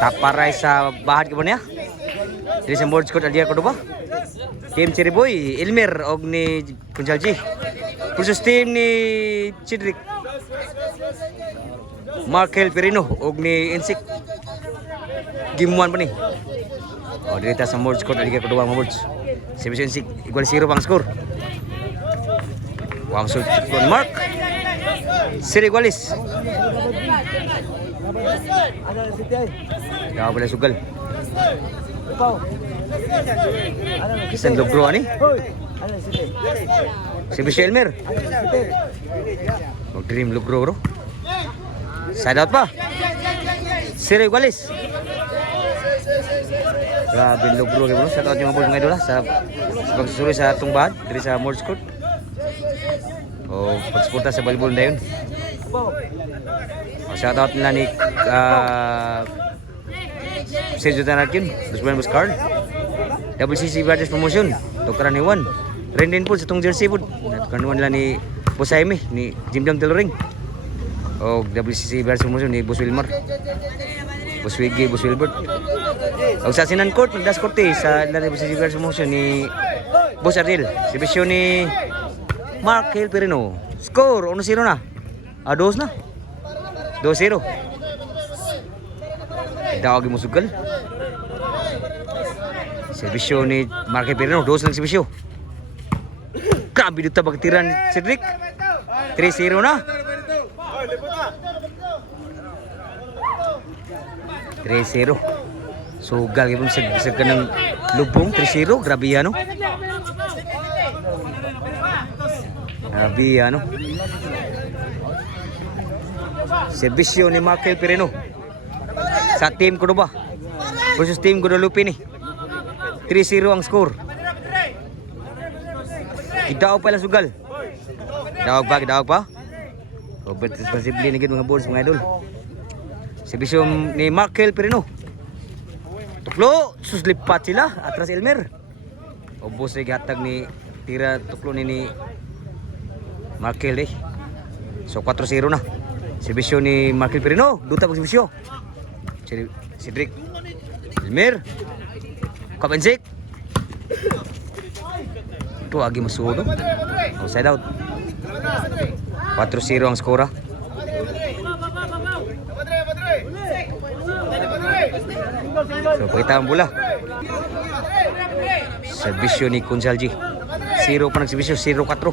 Taparay sa bahad ko niya. Dili sa Mords Court Aldia Cordoba. Team Cherry Boy, Elmer og ni Kunjalji. Versus team ni Cedric. Markel Perino og ni Insik. Game 1 pa ni. O dito sa Mords Court Aldia Cordoba mga Mords. Si Insik igual 0 pang score. Wang shoot from Mark. Siri Walis. Daw pala sugal. Kisan logro ani? Si Michelle Elmer. Dream logro bro. Side out pa. Siri Walis. Grabe logro bro. Side out yung mga mga idol sa pagsusuri sa atong bahad diri sa Mords Court. O pagsuporta sa volleyball na yun. Shout out nila ni Sergio Tanarkin, Busbuan Buscard, WCC Brothers Promotion, Tukaran ni Juan, Rendin po sa itong jersey po, natukanuan nila ni Boss Jaime, ni Jim Jam Teloring, o WCC Brothers Promotion ni Boss Wilmar, Boss Wiggy, Boss Wilbert. O sa Sinan Court, nagdas korte sa WCC Brothers Promotion ni Boss Ardil, sibisyon ni Mark Hale Perino. Score 1-0 na. 2 na. 2-0. Dawag mo sugal. Servisyo ni Mark Hale Perino. 2 lang servisyo. Grabe dito pagtiran ni Cedric. 3-0 na. 3-0. Sugal yung sa kanang lubong. 3-0. Grabe yan, no? Grabe, ano? Servisyo ni Markel Perino sa team Cordoba versus team Guadalupe ni. 3-0 ang score. Idaaw pa lang sugal. Idaaw pa. Robert responsibly ni mga boards mga idol. Servisyo ni Markel Perino. Tuklo, suslipat sila atras Elmer. Obos ay gihatag ni tira tuklo ni Markel eh. So 4-0 na. Servisyo ni Markel Perino, duta pag servisyo. Cedric Elmer Kapensik. Ito agi masudo. Side out. 4-0 ang skora. So pakita ang bola. Servisyo ni Kunjalji. 0 pa nagservisyo, 0-4.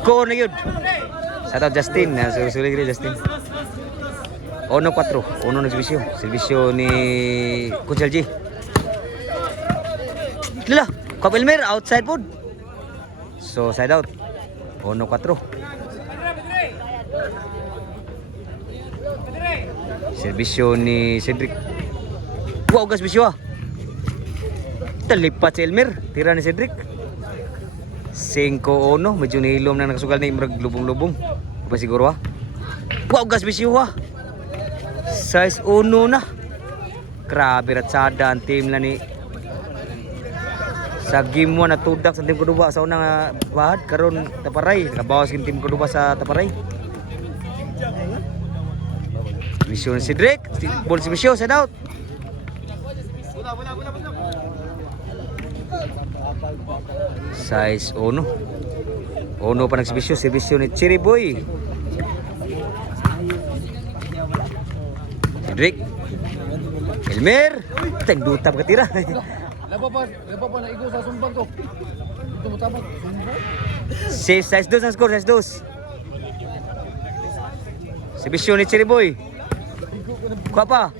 Score na yun. Shout out Justin. Sulit rin Justin. 1-4. 1 nagservisyo. Servisyo ni Kunjalji. Lala. Kap Elmer. Outside po. So side out. 1-4. Servisyo ni Cedric. Wow, servisyo ah. Talipat si Elmer. Tira ni Cedric. 5-1. Medyo nahilom na nakasugal na imrag lubong-lubong. Ba siguro ah. Wow, bisyo ah. 6-1 na. Grabe ratsada ang team na ni sa game 1 na tudak sa team Cordoba sa unang bahad karon Taparay. Nakabawas yung team Cordoba sa Taparay. Bisyo ni Cedric. Ball si Bisyo, side out. Size 1. 1 pa nagsibisyo. Servisyo ni Cherry Boy. Cedric Elmer. Tagdutab ka tira. Lepo pa na igo sa sumbang ko. Ito mo tapat. Safe size 2 ang score. Size 2. Servisyo ni Cherry Boy. Kuha pa.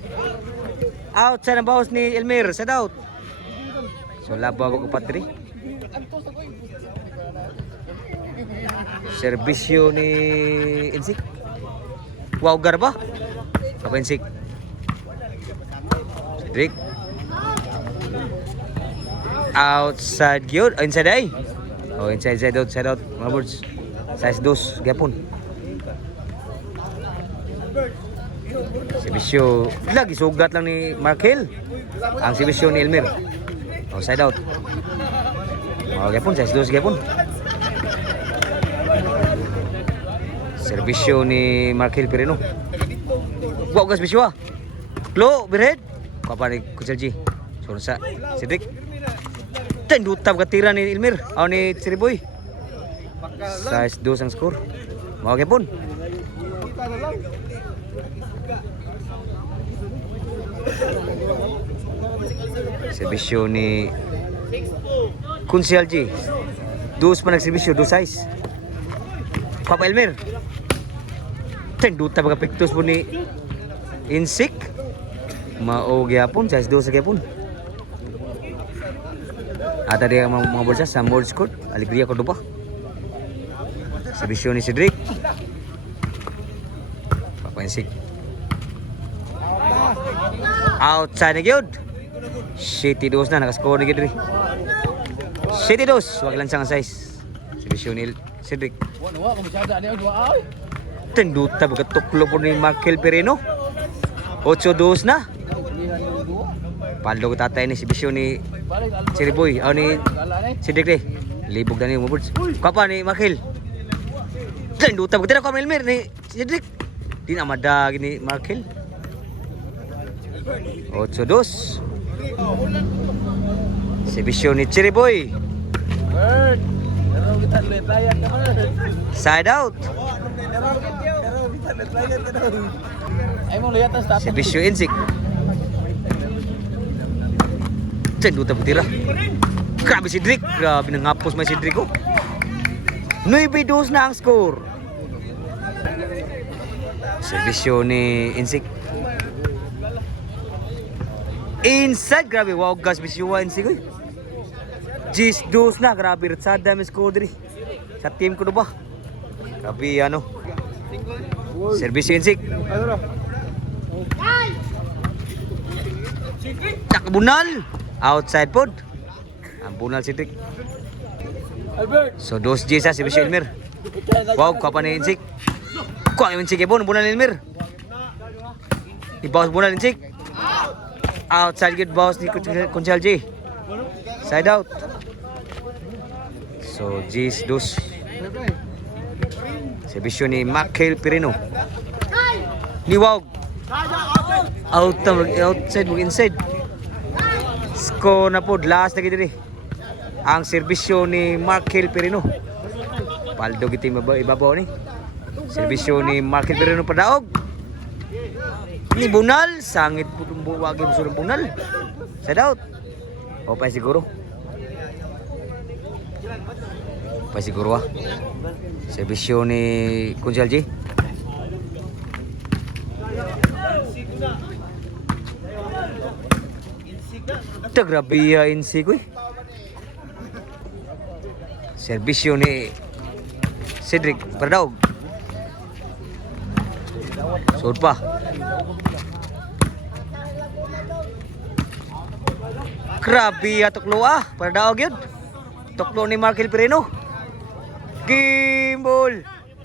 Outside ang bawas ni Elmer. Side out. So labaw ko patri. Servisyo ni Insik. Wow, garba. Apa Insik? Cedric. Outside yun. Oh, inside ay. Oh, inside, side out. Mga birds. Size 2. Gapon. Servisyo. Lagi sugat lang ni Markel. Ang servisyo ni Elmer. Oh, side out. Oh, gapon. Size 2 gapon. Servisyo ni Markel Perino. Wa gas biswa. Klo, birhead. Papa ni Kuchel G. So sa Cedric. Tendutab katira ni Ilmir. Aw ni Chiriboy. Size 2 ang score. Mao gyapon. Serbisyo ni Kuchel G. Dos pa nagserbisyo, 2 size. Papa Elmer. Tendutab kapiktos po ni Insik. Mao gyapon, size 2 sa gyapon. Ata dia mga bolsa sa Morse Court, Alegria Cordoba. Serbisyo ni Cedric. Papansik. Outside na gyud. City 2 na nakascore na gyud ri. City 2, wag lansang ang size. Serbisyo ni Cedric. Wa kumisada ni dua ay. Tenduta bagatuklo po ni Markel Perino. 8-2 na. Paldo ko tatay ni serbisyo ni Chiriboy. Aw ni Cedric ni. Libog na ni Mubuds. Kapa ni Markel. Tenduta bagtira ko Melmer ni Cedric. Di na madag ni Markel. 8-2. Serbisyo ni Chiriboy. Bird. Pero kita letlayan ka man. Side out. Pero kita letlayan ka daw. Ay mo lihat ang status. Serbisyo Insik. Tenduta bagtira. Grabe si Cedric. Grabe nang hapos may Cedric ko. 9-2 na ang score. Serbisyo ni Insik. Inside, grabe. Wow, gas bisyo Insik ko. 10-2 na. Grabe, ratsada may score diri. Sa team ko ba? Grabe, ano. Serbisyo Insik. Takbunal. Outside pod. Ang bunal Cedric. Albert. So, 2G sa serbisyo Elmer. Wow, kapa ni Insik. Kuha yung Insik ibon, bunal Elmer. Ibawas bunal Insik. Outside good boss ni Kuchel G. Side out. So, G's 2. Serbisyo ni Markel Perino. Ni Wow. Outside mo inside. Score na po, last na gitiri. Ang serbisyo ni Markel Perino. Paldo giti ibabaw ni. Serbisyo ni Markel Perino padaog. Ni Bunal, sangit po itong buwagin mo sa Bunal. Side out. O pa siguro. Pa siguro ah. Serbisyo ni Kuchel G. Ito grabe Insik ko eh. Serbisyo ni Cedric Pardaog. Sud pa. Grabe tuklo ah. Pardaog yun. Tuklo ni Markel Perino. Game ball.